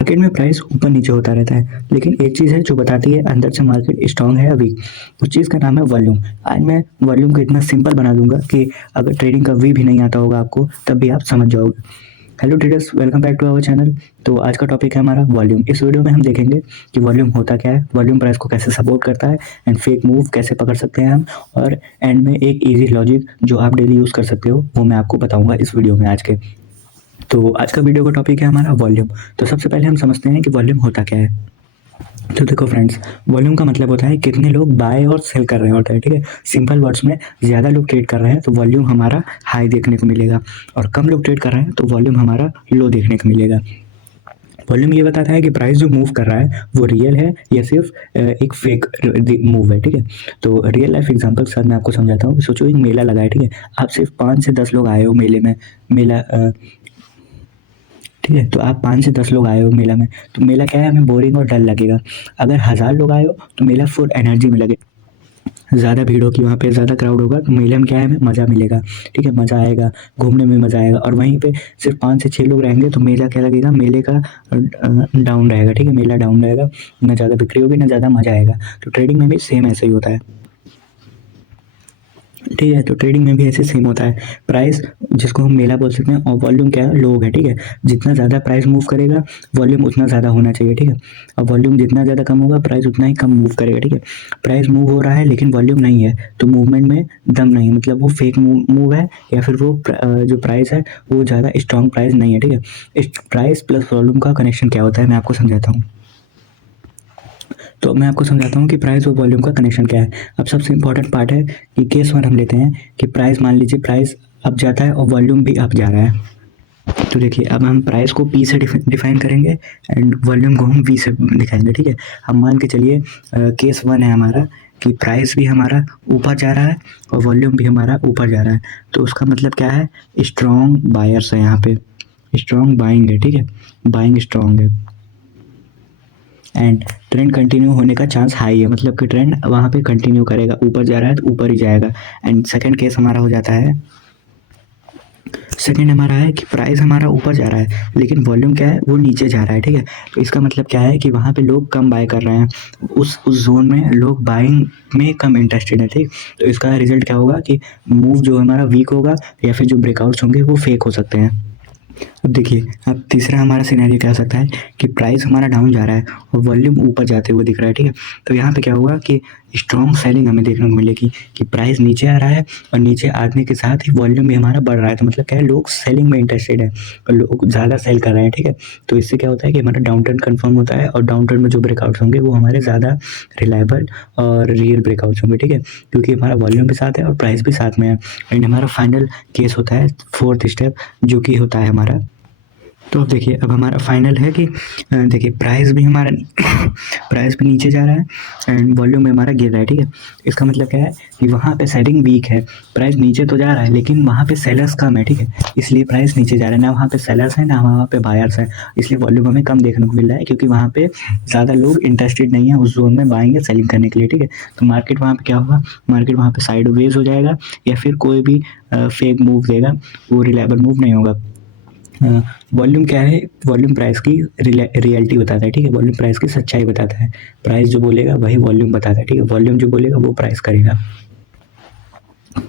Market में price ऊपर नीचे होता रहता है, लेकिन एक चीज़ है जो बताती है अंदर से मार्केट स्ट्रांग है या वीक। उस चीज़ का नाम है वॉल्यूम। आज मैं वॉल्यूम को इतना सिंपल बना दूंगा कि अगर ट्रेडिंग का वी भी नहीं आता होगा आपको, तब भी आप समझ जाओगे। Hello traders, welcome back to our channel. तो आज का टॉपिक है हमारा वॉल्यूम। इस वीडियो में हम देखेंगे कि वॉल्यूम होता क्या है, वॉल्यूम प्राइस को कैसे सपोर्ट करता है, एंड फेक मूव कैसे पकड़ सकते हैं हम, और एंड में एक इजी लॉजिक जो आप डेली यूज़ कर सकते हो वो मैं आपको बताऊंगा इस वीडियो में आज के। तो आज का वीडियो का टॉपिक है हमारा वॉल्यूम। तो सबसे पहले हम समझते हैं कि वॉल्यूम होता क्या है। तो देखो फ्रेंड्स, वॉल्यूम का मतलब होता है कितने लोग बाय और सेल कर रहे होते हैं, ठीक है। सिंपल वर्ड्स में, ज़्यादा लोग ट्रेड कर रहे हैं तो वॉल्यूम हमारा हाई देखने को मिलेगा, और कम लोग ट्रेड कर रहे हैं तो वॉल्यूम हमारा लो देखने को मिलेगा। वॉल्यूम ये बताता है कि प्राइस जो मूव कर रहा है वो रियल है या सिर्फ एक फेक मूव है, ठीक है। तो रियल लाइफ एग्जांपल के साथ मैं आपको समझाता हूँ। सोचो एक मेला लगा है, ठीक है। आप सिर्फ 5 से 10 लोग आए हो मेले में। मेला ठीक है, तो आप 5 से 10 लोग आए हो मेला में, तो मेला क्या है, हमें बोरिंग और डल लगेगा। अगर 1000 लोग आए हो तो मेला फुल एनर्जी में लगे, ज़्यादा भीड़ होगी वहाँ पे, ज़्यादा क्राउड होगा, तो मेले में क्या है, हमें मज़ा मिलेगा, ठीक है। मज़ा आएगा, घूमने में मज़ा आएगा। और वहीं पे सिर्फ 5 से 6 लोग रहेंगे तो मेला क्या लगेगा, मेले का डाउन रहेगा, ठीक है। मेला डाउन रहेगा, ना ज़्यादा बिक्री होगी ना ज़्यादा मज़ा आएगा। तो ट्रेडिंग में भी सेम ऐसा ही होता है, ठीक है। तो ट्रेडिंग में भी ऐसे सेम होता है। प्राइस जिसको हम मेला बोल सकते हैं, और वॉल्यूम क्या है, लोग है, ठीक है। जितना ज़्यादा प्राइस मूव करेगा वॉल्यूम उतना ज़्यादा होना चाहिए, ठीक है। और वॉल्यूम जितना ज़्यादा कम होगा प्राइस उतना ही कम मूव करेगा, ठीक है। प्राइस मूव हो रहा है लेकिन वॉल्यूम नहीं है, तो मूवमेंट में दम नहीं है, मतलब वो फेक मूव है, या फिर वो जो प्राइस है वो ज़्यादा स्ट्रॉन्ग प्राइस नहीं है, ठीक है। इस प्राइस प्लस वॉल्यूम का कनेक्शन क्या होता है, मैं आपको समझाता हूँ। तो मैं आपको समझाता हूँ कि प्राइस और वॉल्यूम का कनेक्शन क्या है। अब सबसे इंपॉर्टेंट पार्ट है कि केस वन हम लेते हैं कि प्राइस, मान लीजिए प्राइस अप जाता है और वॉल्यूम भी अप जा रहा है। तो देखिए, अब हम प्राइस को पी से डिफाइन करेंगे एंड वॉल्यूम को हम वी से दिखाएंगे, ठीक है। हम मान के चलिए केस वन है हमारा कि प्राइस भी हमारा ऊपर जा रहा है और वॉल्यूम भी हमारा ऊपर जा रहा है। तो उसका मतलब क्या है, स्ट्रॉन्ग बायर्स है यहाँ पे, स्ट्रॉन्ग बाइंग है, ठीक है। बाइंग स्ट्रॉन्ग है एंड ट्रेंड कंटिन्यू होने का चांस हाई है, मतलब कि ट्रेंड वहाँ पे कंटिन्यू करेगा, ऊपर जा रहा है तो ऊपर ही जाएगा। एंड सेकंड केस हमारा हो जाता है, सेकंड हमारा है कि प्राइस हमारा ऊपर जा रहा है लेकिन वॉल्यूम क्या है, वो नीचे जा रहा है, ठीक है। तो इसका मतलब क्या है कि वहाँ पे लोग कम बाय कर रहे हैं, उस जोन में लोग बाइंग में कम इंटरेस्टेड है, ठीक। तो इसका रिजल्ट क्या होगा कि मूव जो हमारा वीक होगा या फिर जो ब्रेकआउट्स होंगे वो फेक हो सकते हैं। अब देखिए, अब तीसरा हमारा सिनेरियो क्या हो सकता है कि प्राइस हमारा डाउन जा रहा है और वॉल्यूम ऊपर जाते हुए दिख रहा है, ठीक है। तो यहाँ पे क्या होगा कि स्ट्रॉन्ग सेलिंग हमें देखने को मिलेगी कि प्राइस नीचे आ रहा है और नीचे आने के साथ ही वॉल्यूम भी हमारा बढ़ रहा है। तो मतलब क्या है, लोग सेलिंग में इंटरेस्टेड है और लोग ज़्यादा सेल कर रहे हैं, ठीक है। तो इससे क्या होता है कि हमारा डाउन ट्रेंड कन्फर्म होता है, और डाउन ट्रेंड में जो ब्रेकआउट्स होंगे वो हमारे ज़्यादा रिलायबल और रियल ब्रेकआउट्स होंगे, ठीक है। क्योंकि हमारा वॉल्यूम भी साथ है और प्राइस भी साथ में है। एंड हमारा फाइनल केस होता है फोर्थ स्टेप, जो कि होता है हमारा। तो अब देखिए, अब हमारा फाइनल है कि देखिए प्राइस भी हमारा प्राइस भी नीचे जा रहा है एंड वॉल्यूम भी हमारा गिर रहा है, ठीक है। इसका मतलब क्या है कि वहाँ पे सेलिंग वीक है, प्राइस नीचे तो जा रहा है लेकिन वहाँ पे सेलर्स कम है, ठीक है। इसलिए प्राइस नीचे जा रहा है, ना वहाँ पे सेलर्स हैं ना वहाँ पे बायर्स हैं, इसलिए वॉल्यूम हमें कम देखने को मिल रहा है, क्योंकि वहाँ पे ज़्यादा लोग इंटरेस्टेड नहीं है उस जोन में बाइंग या सेलिंग करने के लिए, ठीक है। तो मार्केट वहाँ पे क्या होगा, मार्केट वहाँ पे साइड वेज हो जाएगा या फिर कोई भी फेक मूव देगा, वो रिलायबल मूव नहीं होगा। वॉल्यूम क्या है, वॉल्यूम प्राइस की रियलिटी बताता है, ठीक है। वॉल्यूम प्राइस की सच्चाई बताता है, प्राइस जो बोलेगा वही वॉल्यूम बताता है, ठीक है। वॉल्यूम जो बोलेगा वो प्राइस करेगा।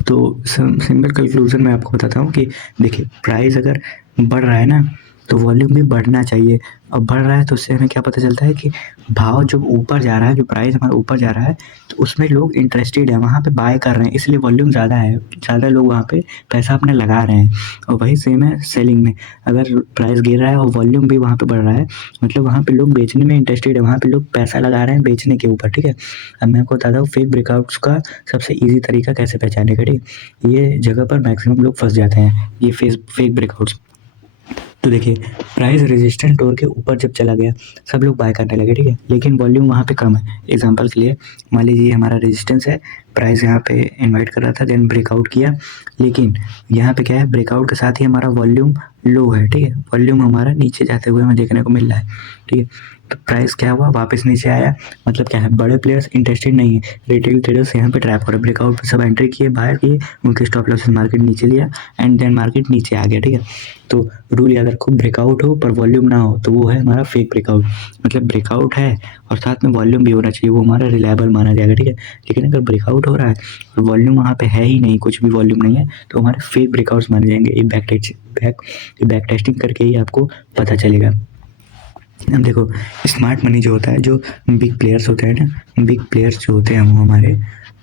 तो सिंपल कंक्लूजन मैं आपको बताता हूँ कि देखिए, प्राइस अगर बढ़ रहा है ना तो वॉल्यूम भी बढ़ना चाहिए, और बढ़ रहा है तो उससे हमें क्या पता चलता है कि भाव जब ऊपर जा रहा है, जो प्राइस हमारा ऊपर जा रहा है तो उसमें लोग इंटरेस्टेड है, वहाँ पे बाय कर रहे हैं, इसलिए वॉल्यूम ज़्यादा है, ज़्यादा लोग वहाँ पे पैसा अपना लगा रहे हैं। और वही सेम है सेलिंग में, अगर प्राइस गिर रहा है और वॉल्यूम भी वहाँ पे बढ़ रहा है, मतलब वहाँ पे लोग बेचने में इंटरेस्टेड है, वहाँ पे लोग पैसा लगा रहे हैं बेचने के ऊपर, ठीक है। अब मैं आपको बताता हूँ फेक ब्रेकआउट्स का सबसे ईजी तरीका कैसे पहचाने का, ठीक। ये जगह पर मैक्सिमम लोग फंस जाते हैं, ये फेक ब्रेकआउट्स। तो देखिए, प्राइस रेजिस्टेंस तोड़ के ऊपर जब चला गया सब लोग बाय करने लगे, ठीक है, लेकिन वॉल्यूम वहाँ पे कम है। एग्जांपल के लिए मान लीजिए हमारा रेजिस्टेंस है प्राइस यहाँ पे इन्वाइट कर रहा था, देन ब्रेकआउट किया, लेकिन यहाँ पे क्या है, ब्रेकआउट के साथ ही हमारा वॉल्यूम लो है, ठीक है, वॉल्यूम हमारा नीचे जाते हुए हमें देखने को मिल रहा है, ठीक है। तो प्राइस क्या हुआ, वापस नीचे आया, मतलब क्या है, बड़े प्लेयर्स इंटरेस्टेड नहीं है, रिटेल ट्रेडर्स यहाँ पे ट्रैप हो रहे, ब्रेकआउट पे सब एंट्री किए, बाहर किए, उनके स्टॉप लॉसेस मार्केट नीचे लिया एंड देन मार्केट नीचे आ गया, ठीक है। तो रूल याद रखो, ब्रेकआउट हो पर वॉल्यूम ना हो तो वो है हमारा फेक ब्रेकआउट, मतलब ब्रेकआउट है और साथ में वॉल्यूम भी होना चाहिए, वो हमारा रिलायबल माना जाएगा, ठीक है। लेकिन अगर ब्रेकआउट हो रहा है और वॉल्यूम वहाँ पे है ही नहीं, कुछ भी वॉल्यूम नहीं है, तो हमारे फेक ब्रेकआउट्स माने जाएंगे। ये बैक टेस्टिंग करके ही आपको पता चलेगा। अब देखो, स्मार्ट मनी जो होता है, जो बिग प्लेयर्स होते हैं ना, बिग प्लेयर्स जो होते हैं वो हमारे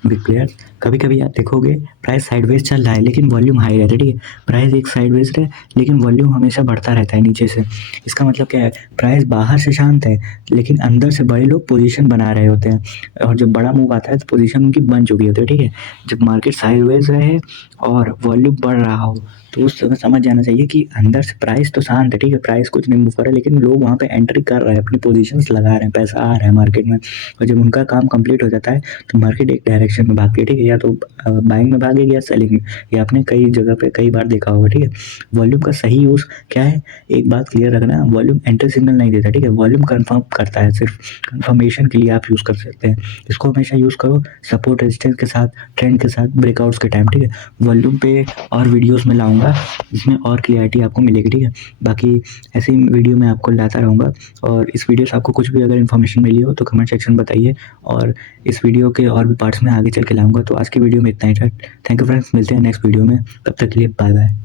बिग प्लेयर्स, कभी कभी आप देखोगे प्राइस साइडवेज चल रहा है लेकिन वॉल्यूम हाई रहता है, ठीक है। प्राइस एक साइडवेज है लेकिन वॉल्यूम हमेशा बढ़ता रहता है नीचे से। इसका मतलब क्या है, प्राइस बाहर से शांत है लेकिन अंदर से बड़े लोग पोजीशन बना रहे होते हैं, और जब बड़ा मूव आता है तो पोजीशन उनकी बन चुकी होती है, ठीक है। जब मार्केट साइडवेज रहे और वॉल्यूम बढ़ रहा हो तो उस समय समझ जाना चाहिए कि अंदर से प्राइस तो शांत है, ठीक है, प्राइस कुछ नहीं मूव कर रहा है, लेकिन लोग वहाँ पे एंट्री कर रहे हैं, अपनी पोजीशंस लगा रहे हैं, पैसा आ रहा है मार्केट में, और जब उनका काम कंप्लीट हो जाता है तो मार्केट एक डायरेक्शन में भागती है, ठीक है, या तो बाइंग में भागेगी या सेलिंग में। ये आपने कई जगह पे कई बार देखा होगा, ठीक है। वॉल्यूम का सही यूज़ क्या है, एक बात क्लियर रखना, वॉल्यूम एंट्री सिग्नल नहीं देता, ठीक है, वॉल्यूम कंफर्म करता है, सिर्फ कंफर्मेशन के लिए आप यूज़ कर सकते हैं। इसको हमेशा यूज़ करो सपोर्ट रेजिस्टेंस के साथ, ट्रेंड के साथ, ब्रेकआउट्स के टाइम, ठीक है। वॉल्यूम पे और वीडियोस में लाऊंगा जिसमें और क्लियरिटी आपको मिलेगी, ठीक है। बाकी ऐसे ही वीडियो मैं आपको लाता रहूँगा, और इस वीडियो से आपको कुछ भी अगर इन्फॉर्मेशन मिली हो तो कमेंट सेक्शन में बताइए, और इस वीडियो के और भी पार्ट्स में आगे चल के लाऊंगा। तो आज की वीडियो में इतना ही था। थैंक यू फ्रेंड्स, मिलते हैं नेक्स्ट वीडियो में, तब तक के लिए बाय बाय।